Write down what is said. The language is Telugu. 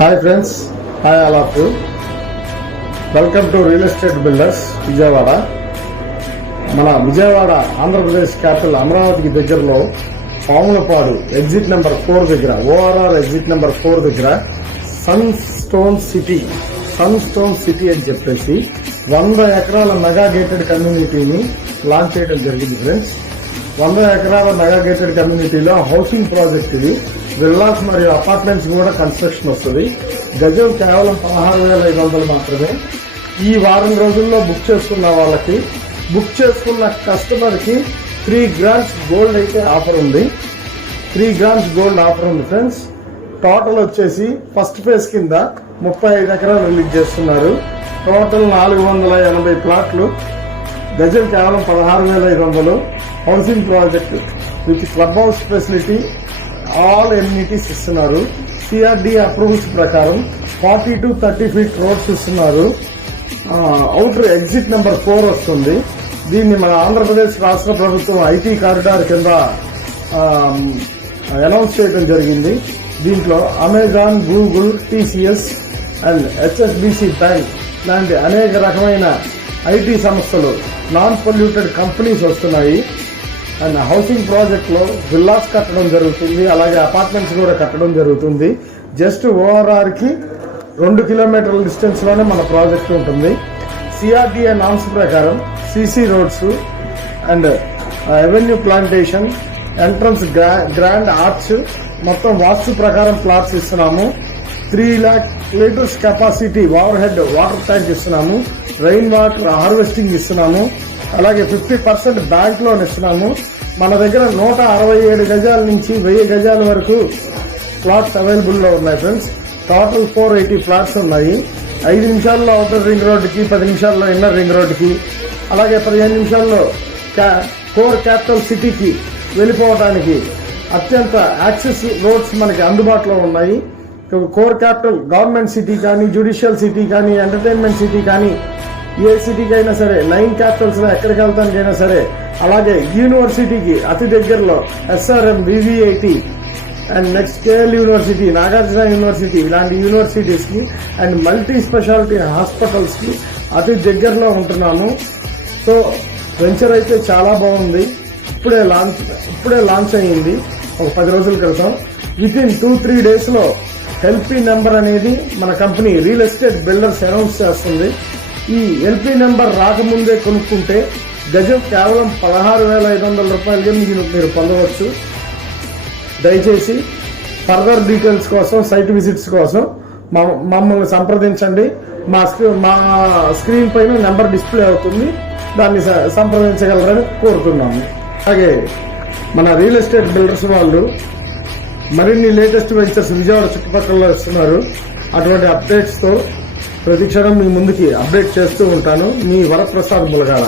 Hi friends, hi all of you. Welcome to real estate builders Vijayawada. మన విజయవాడ ఆంధ్రప్రదేశ్ క్యాపిటల్ అమరావతికి దగ్గరలో పాములపాడు ఎగ్జిట్ నెంబర్ 4 దగ్గర, ఓఆర్ఆర్ ఎగ్జిట్ నెంబర్ 4 దగ్గర సన్ స్టోన్ సిటీ అని చెప్పేసి 100 ఎకరాల మెగా గేటెడ్ కమ్యూనిటీని లాంచ్ చేయడం జరిగింది ఫ్రెండ్స్. 100 ఎకరాల మెగా గేటెడ్ కమ్యూనిటీలో హౌసింగ్ ప్రాజెక్ట్ ఇది. విల్లాస్ మరియు అపార్ట్మెంట్స్ కూడా కన్స్ట్రక్షన్ వస్తుంది. గజం కేవలం 16,500 మాత్రమే. ఈ వారం రోజుల్లో బుక్ చేసుకున్న వాళ్ళకి, బుక్ చేసుకున్న కస్టమర్ కి 3 grams గోల్డ్ అయితే ఆఫర్ ఉంది. 3 grams గోల్డ్ ఆఫర్ ఉంది ఫ్రెండ్స్. టోటల్ వచ్చేసి ఫస్ట్ ఫేజ్ కింద 35 ఎకరాలు రిలీజ్ చేస్తున్నారు. టోటల్ 480 ప్లాట్లు, గజం కేవలం 16,500. Housing project with club house facility, all amenities ఇస్తున్నారు. సిఆర్డి అప్రూవల్స్ ప్రకారం 40 to 30 feet రోడ్స్ ఇస్తున్నారు. అవుటర్ ఎగ్జిట్ నెంబర్ 4 వస్తుంది. దీన్ని మన ఆంధ్రప్రదేశ్ రాష్ట్ర ప్రభుత్వం ఐటీ కారిడార్ కింద అనౌన్స్ చేయడం జరిగింది. దీంట్లో Amazon, Google, TCS and HSBC bank లాంటి అనేక రకమైన ఐటీ సంస్థలు, నాన్ పొల్యూటెడ్ కంపెనీస్ వస్తున్నాయి. అండ్ హౌసింగ్ ప్రాజెక్ట్ లో విల్లాస్ కట్టడం జరుగుతుంది, అలాగే అపార్ట్మెంట్స్ కూడా కట్టడం జరుగుతుంది. జస్ట్ ఓఆర్ఆర్ కి 2 kilometerల డిస్టెన్స్ లోనే మన ప్రాజెక్ట్ ఉంటుంది. సిఆర్డిఏ నామ్స్ ప్రకారం CC roads and avenue plantation, entrance grand arch, మొత్తం వాస్తు ప్రకారం ప్లాట్స్ ఇస్తున్నాము. 3 lakh liters capacity over head water tank ఇస్తున్నాము. రెయిన్ వాటర్ హార్వెస్టింగ్ ఇస్తున్నాము. అలాగే 50% బ్యాంక్ లోన్ ఇస్తున్నాము. మన దగ్గర 167 గజాల నుంచి 1000 గజాల వరకు ప్లాట్స్ అవైలబుల్ లో ఉన్నాయి ఫ్రెండ్స్. టోటల్ 480 ఫ్లాట్స్ ఉన్నాయి. 5 నిమిషాల్లో అవుటర్ రింగ్ రోడ్డుకి, 10 నిమిషాల్లో ఇన్నర్ రింగ్ రోడ్డుకి, అలాగే 15 నిమిషాల్లో కోర్ క్యాపిటల్ సిటీకి వెళ్ళిపోవడానికి అత్యంత యాక్సెస్ రోడ్స్ మనకి అందుబాటులో ఉన్నాయి. కోర్ క్యాపిటల్ గవర్నమెంట్ సిటీ కానీ, జ్యుడిషియల్ సిటీ కానీ, ఎంటర్టైన్మెంట్ సిటీ కానీ, ఏ సిటీకి అయినా సరే, 9 క్యాపిటల్స్ లో ఎక్కడికి వెళ్తానికైనా సరే, అలాగే యూనివర్సిటీకి అతి దగ్గరలో SRM, VVIT and next KL university, Nagarjuna university, ఇలాంటి యూనివర్సిటీస్ కి అండ్ మల్టీ స్పెషాలిటీ హాస్పిటల్స్ కి అతి దగ్గరలో ఉంటున్నాము. సో వెంచర్ అయితే చాలా బాగుంది. ఇప్పుడే లాంచ్ అయ్యింది ఒక 10 రోజుల క్రితం. విత్ ఇన్ 2-3 days లో ఎల్పీ నెంబర్ అనేది మన company real estate builders announce చేస్తుంది. ఈ ఎల్పీ నెంబర్ రాకముందే కొనుక్కుంటే గజం కేవలం 16,500 రూపాయలకే మీరు పొందవచ్చు. దయచేసి ఫర్దర్ డీటెయిల్స్ కోసం, సైట్ విజిట్స్ కోసం మమ్మల్ని సంప్రదించండి. మా స్క్రీన్ పైన నెంబర్ డిస్ప్లే అవుతుంది, దాన్ని సంప్రదించగలరని కోరుతున్నాము. అలాగే మన రియల్ ఎస్టేట్ బిల్డర్స్ వాళ్ళు మరిన్ని లేటెస్ట్ వెంచర్స్ విజయవాడ చుట్టుపక్కల ఇస్తున్నారు. అటువంటి అప్డేట్స్ తో ప్రతి క్షణం మీ ముందుకి అప్డేట్ చేస్తూ ఉంటాను. మీ వరప్రసాద్ ములగాల.